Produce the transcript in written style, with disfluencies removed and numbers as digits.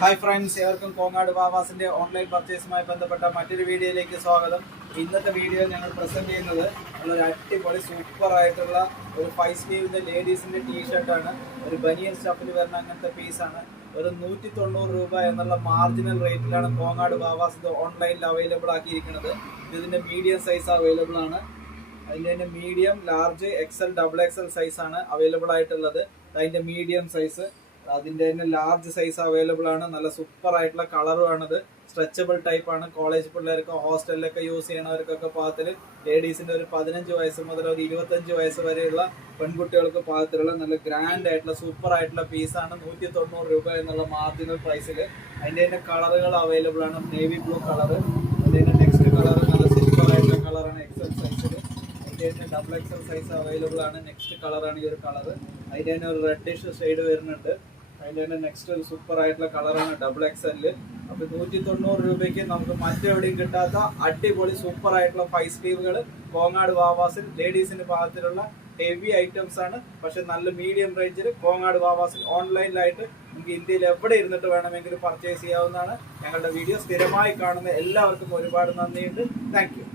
Hi friends, ഏവർക്കും Kongad വാവാസിന്റെ online പർച്ചേസുമായി ബന്ധപ്പെട്ട മറ്റൊരു വീഡിയോയിലേക്ക് സ്വാഗതം. ഇന്നത്തെ വീഡിയോയിൽ ഞങ്ങൾ പ്രസന്റ് ചെയ്യുന്നത് ഒരു അടിപൊളി സൂപ്പർ ആയിട്ടുള്ള ഒരു 5 സ്ലീവിന്റെ ലേഡീസിന്റെ ടീഷർട്ടാണ്. ഒരു ബനിയൻ സ്റ്റഫിൽ വരുന്ന അങ്ങനത്തെ പീസാണ്. ഒരു 190 രൂപ എന്നുള്ള മാർജിനൽ റേറ്റിലാണ് കോങ്ങാട് വാവാസ് ഓൺലൈനിൽ അവൈലബിൾ ആക്കിയിരിക്കുന്നത്. ഇതിന്റെ മീഡിയം സൈസ് അവൈലബിൾ ആണ്. അതിൻ്റെ medium, large, XL, double XL സൈസാണ് അവൈലബിൾ ആയിട്ടുള്ളത്. അതിന്റെ മീഡിയം സൈസ്, അതിന്റെ തന്നെ ലാർജ് സൈസ് അവൈലബിൾ ആണ്. നല്ല സൂപ്പർ ആയിട്ടുള്ള കളറുമാണത്. സ്ട്രെച്ചബിൾ ടൈപ്പ് ആണ്. കോളേജ് പിള്ളേർക്ക്, ഹോസ്റ്റലിലൊക്കെ യൂസ് ചെയ്യണവർക്കൊക്കെ പാകത്തിൽ, ലേഡീസിന്റെ ഒരു 15 വയസ്സ് മുതൽ ഒരു 25 വയസ്സ് വരെയുള്ള പെൺകുട്ടികൾക്ക് പാകത്തിലുള്ള നല്ല ഗ്രാൻഡ് ആയിട്ടുള്ള സൂപ്പർ ആയിട്ടുള്ള പീസാണ്. 190 രൂപ എന്നുള്ള മാർജിനൽ പ്രൈസിൽ. അതിന്റെ തന്നെ കളറുകൾ അവൈലബിൾ ആണ്. നേവി ബ്ലൂ കളർ, അതിന്റെ നെക്സ്റ്റ് കളർ നല്ല സൂപ്പർ ആയിട്ടുള്ള കളറാണ് എക്സൽ സൈസിൽ. അതിന്റെ തന്നെ ഡബിൾ എക്സൽ സൈസ് അവൈലബിൾ ആണ്. നെക്സ്റ്റ് കളറാണ് ഈ ഒരു കളർ. അതിന്റെ തന്നെ ഒരു റെഡിഷ് ഷെയ്ഡ് വരുന്നുണ്ട്. അതിൻ്റെ തന്നെ നെക്സ്റ്റ് ഒരു സൂപ്പർ ആയിട്ടുള്ള കളറാണ് ഡബിൾ എക്സെല്ല്. അപ്പൊ 190 രൂപയ്ക്ക് നമുക്ക് മറ്റെവിടെയും കിട്ടാത്ത അടിപൊളി സൂപ്പർ ആയിട്ടുള്ള 5 സ്ലീവുകൾ കോങ്ങാട് വാവാസിൽ ലേഡീസിന്റെ ഭാഗത്തിലുള്ള ഹെവി ഐറ്റംസ് ആണ്. പക്ഷെ നല്ല മീഡിയം റേഞ്ചിൽ കോങ്ങാട് വാവാസിൽ ഓൺലൈനിലായിട്ട് നമുക്ക് ഇന്ത്യയിൽ എവിടെ ഇരുന്നിട്ട് വേണമെങ്കിലും പർച്ചേസ് ചെയ്യാവുന്നതാണ്. ഞങ്ങളുടെ വീഡിയോ സ്ഥിരമായി കാണുന്ന എല്ലാവർക്കും ഒരുപാട് നന്ദിയുണ്ട്. Thank you.